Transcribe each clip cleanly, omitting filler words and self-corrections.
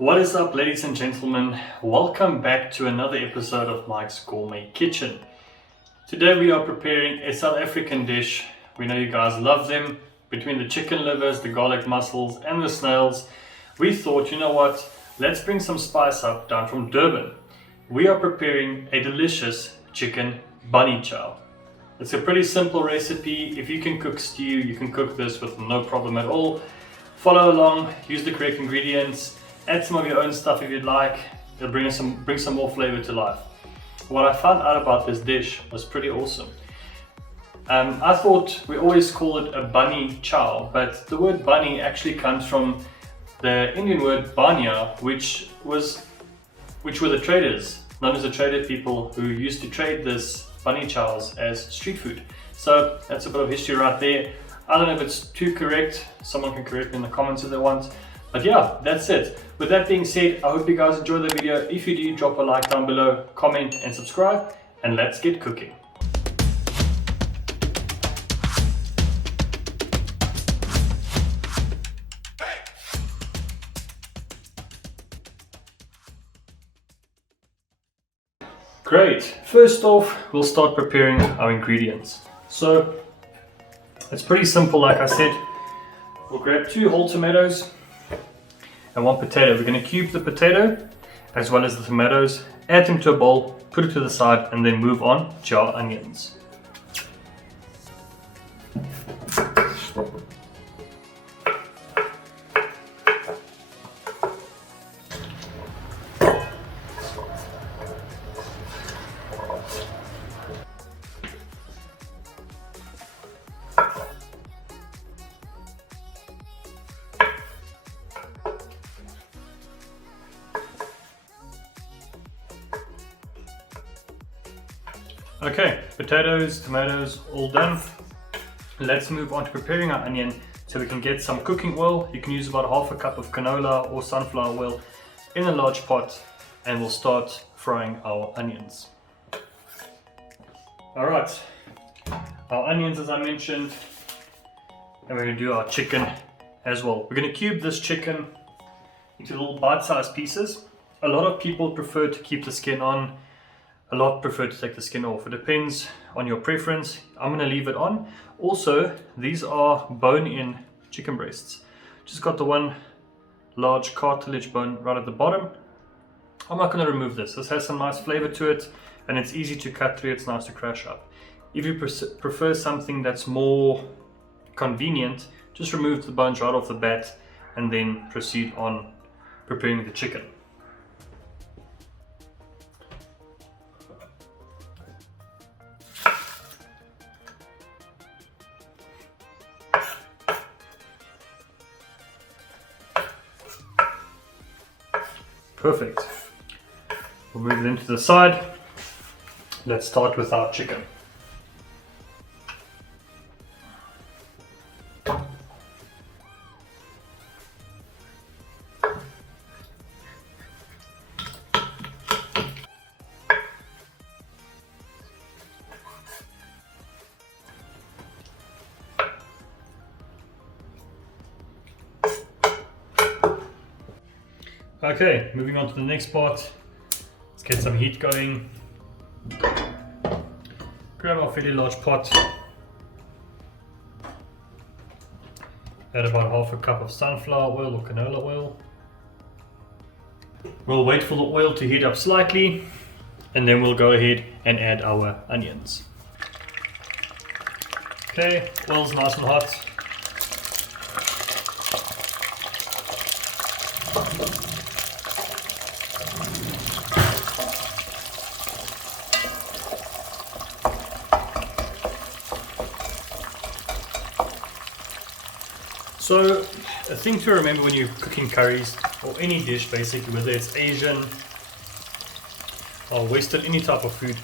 What is up, ladies and gentlemen? Welcome back to another episode of Mike's Gourmet Kitchen. Today we are preparing a South African dish. We know you guys love them. Between the chicken livers, the garlic mussels and the snails, we thought, you know what, let's bring some spice up down from Durban. We are preparing a delicious chicken bunny chow. It's a pretty simple recipe. If you can cook stew, you can cook this with no problem at all. Follow along, use the correct ingredients, add some of your own stuff if you'd like. It'll bring some more flavor to life. What I found out about this dish was pretty awesome. I thought we always call it a bunny chow, but the word bunny actually comes from the Indian word banya, which were the traders, known as the trader people who used to trade this bunny chows as street food. So that's a bit of history right there. I don't know if it's too correct. Someone can correct me in the comments if they want. But yeah, that's it. With that being said, I hope you guys enjoy the video. If you do, drop a like down below, comment and subscribe, and let's get cooking. Great. First off, we'll start preparing our ingredients. So it's pretty simple, like I said. We'll grab 2 whole tomatoes and 1 potato. We're going to cube the potato as well as the tomatoes, add them to a bowl, put it to the side, and then move on to our onions. Okay, potatoes, tomatoes, all done. Let's move on to preparing our onion so we can get some cooking oil. You can use about half a cup of canola or sunflower oil in a large pot, and we'll start frying our onions. Alright, our onions, as I mentioned, and we're going to do our chicken as well. We're going to cube this chicken into little bite-sized pieces. A lot of people prefer to keep the skin on. A lot prefer to take the skin off. It depends on your preference. I'm going to leave it on. Also, these are bone-in chicken breasts. Just got the one large cartilage bone right at the bottom. I'm not going to remove this. This has some nice flavor to it, and it's easy to cut through. It's nice to crush up. If you prefer something that's more convenient, just remove the bones right off the bat and then proceed on preparing the chicken. Perfect. We'll move it into the side. Let's start with our chicken. Okay, moving on to the next part. Let's get some heat going. Grab our fairly large pot. Add about half a cup of sunflower oil or canola oil. We'll wait for the oil to heat up slightly, and then we'll go ahead and add our onions. Okay, oil's nice and hot. So, a thing to remember when you're cooking curries or any dish basically, whether it's Asian or Western, any type of food,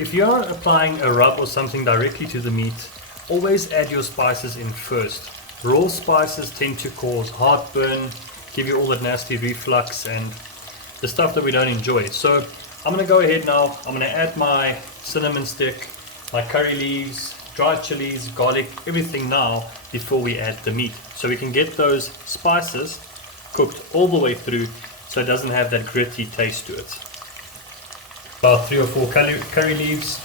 if you are applying a rub or something directly to the meat, always add your spices in first. Raw spices tend to cause heartburn, give you all that nasty reflux and the stuff that we don't enjoy. So I'm going to go ahead now, I'm going to add my cinnamon stick, my curry leaves, dried chilies, garlic, everything now before we add the meat. So we can get those spices cooked all the way through so it doesn't have that gritty taste to it. About 3 or 4 curry leaves,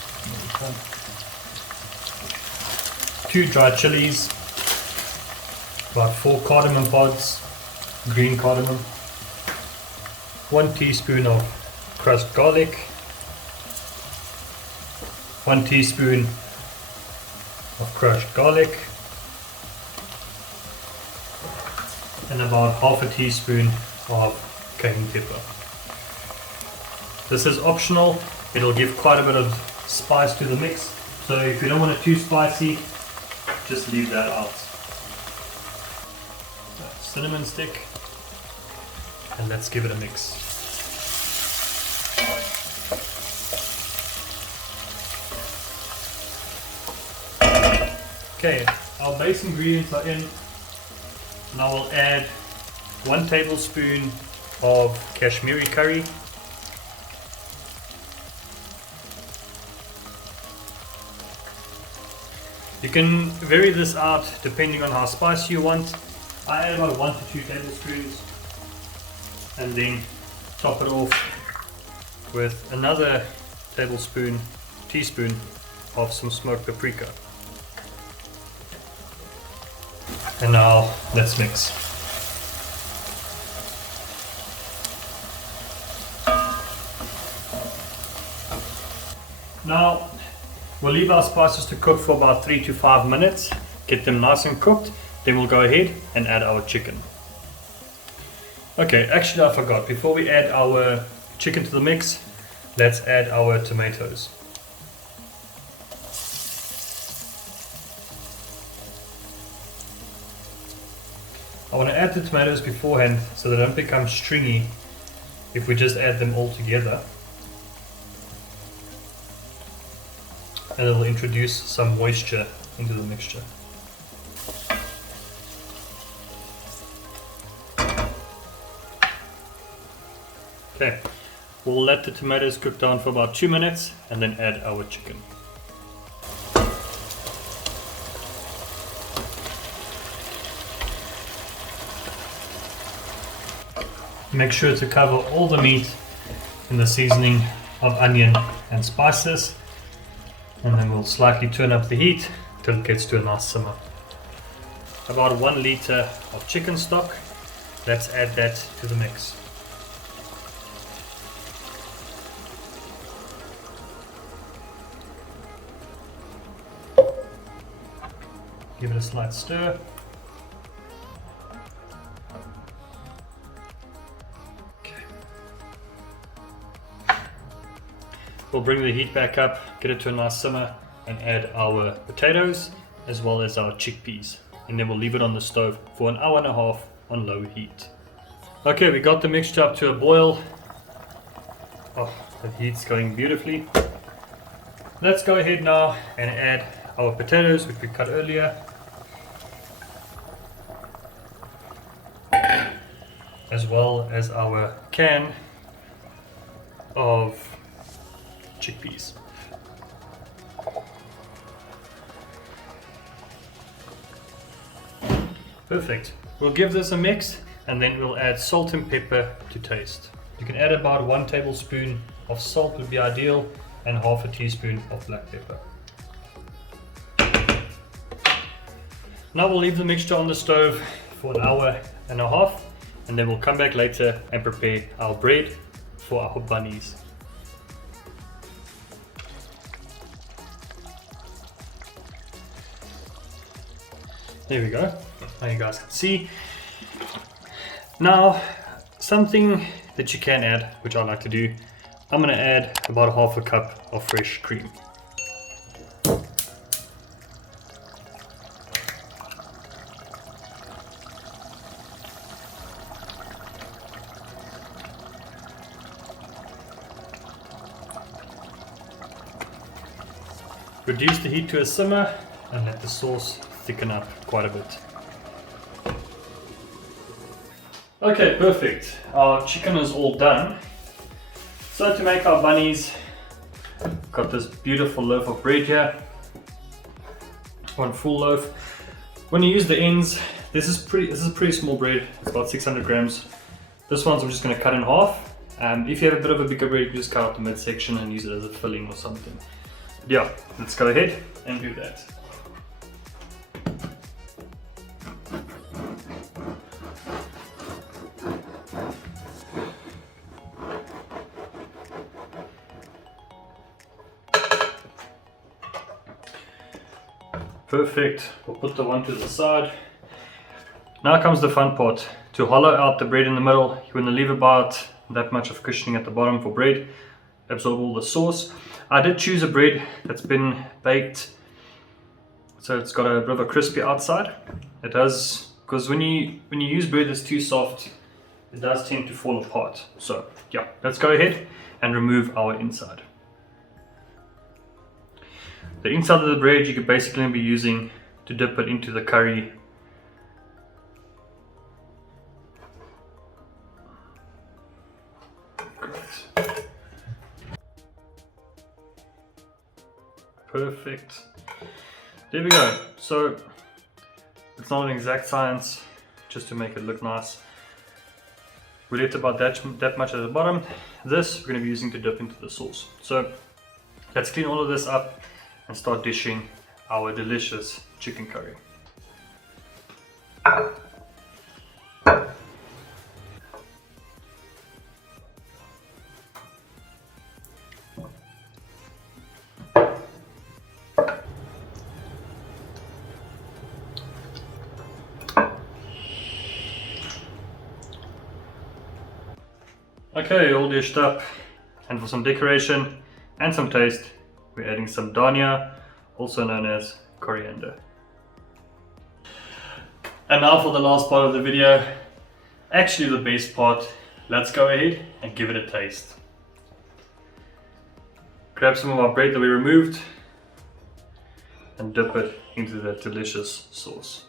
2 dried chilies, about 4 cardamom pods, green cardamom, 1 teaspoon of crushed garlic, 1 teaspoon of crushed garlic, and about half a teaspoon of cayenne pepper. This is optional, it'll give quite a bit of spice to the mix, so if you don't want it too spicy, just leave that out. Cinnamon stick, and let's give it a mix. Okay, our base ingredients are in. Now we'll add 1 tablespoon of Kashmiri curry, you can vary this out depending on how spicy you want. I add about 1 to 2 tablespoons and then top it off with another teaspoon of some smoked paprika. And now let's mix. Now we'll leave our spices to cook for about 3 to 5 minutes, get them nice and cooked, then we'll go ahead and add our chicken. Okay, actually I forgot, before we add our chicken to the mix, let's add our tomatoes. I want to add the tomatoes beforehand so they don't become stringy if we just add them all together. And it will introduce some moisture into the mixture. Okay, we'll let the tomatoes cook down for about 2 minutes and then add our chicken. Make sure to cover all the meat in the seasoning of onion and spices, and then we'll slightly turn up the heat till it gets to a nice simmer. About 1 liter of chicken stock, let's add that to the mix. Give it a slight stir. We'll bring the heat back up, get it to a nice simmer, and add our potatoes as well as our chickpeas. And then we'll leave it on the stove for 1.5 hours on low heat. Okay, we got the mixture up to a boil. Oh, the heat's going beautifully. Let's go ahead now and add our potatoes, which we cut earlier, as well as our can of chickpeas. Perfect. We'll give this a mix and then we'll add salt and pepper to taste. You can add about 1 tablespoon of salt would be ideal, and half a teaspoon of black pepper. Now we'll leave the mixture on the stove for 1.5 hours, and then we'll come back later and prepare our bread for our bunnies. There we go. Now you guys can see. Now, something that you can add, which I like to do, I'm going to add about 1/2 cup of fresh cream. Reduce the heat to a simmer and let the sauce thicken up quite a bit. Okay, perfect. Our chicken is all done. So to make our bunnies, got this beautiful loaf of bread here. 1 full loaf. When you use the ends, This is a pretty small bread. It's about 600 grams. This one's I'm just going to cut in half. If you have a bit of a bigger bread, you can just cut out the midsection and use it as a filling or something. But yeah, let's go ahead and do that. Perfect. We'll put the one to the side. Now comes the fun part. To hollow out the bread in the middle, you want to leave about that much of cushioning at the bottom for bread. Absorb all the sauce. I did choose a bread that's been baked, so it's got a bit of a crispy outside. It does, because when you use bread that's too soft, it does tend to fall apart. So yeah, let's go ahead and remove our inside. The inside of the bread you could basically be using to dip it into the curry. Great. Perfect. There we go. So it's not an exact science, just to make it look nice. We left about that much at the bottom. This we're going to be using to dip into the sauce. So let's clean all of this up and start dishing our delicious chicken curry. Okay, all dished up, and for some decoration and some taste, we're adding some dhania, also known as coriander. And now for the last part of the video, actually the best part. Let's go ahead and give it a taste. Grab some of our bread that we removed and dip it into that delicious sauce.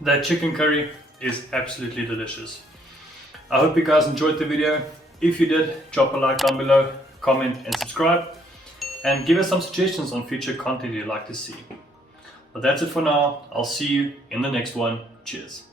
That chicken curry is absolutely delicious. I hope you guys enjoyed the video. If you did, drop a like down below, comment and subscribe, and give us some suggestions on future content you'd like to see. But that's it for now. I'll see you in the next one. Cheers.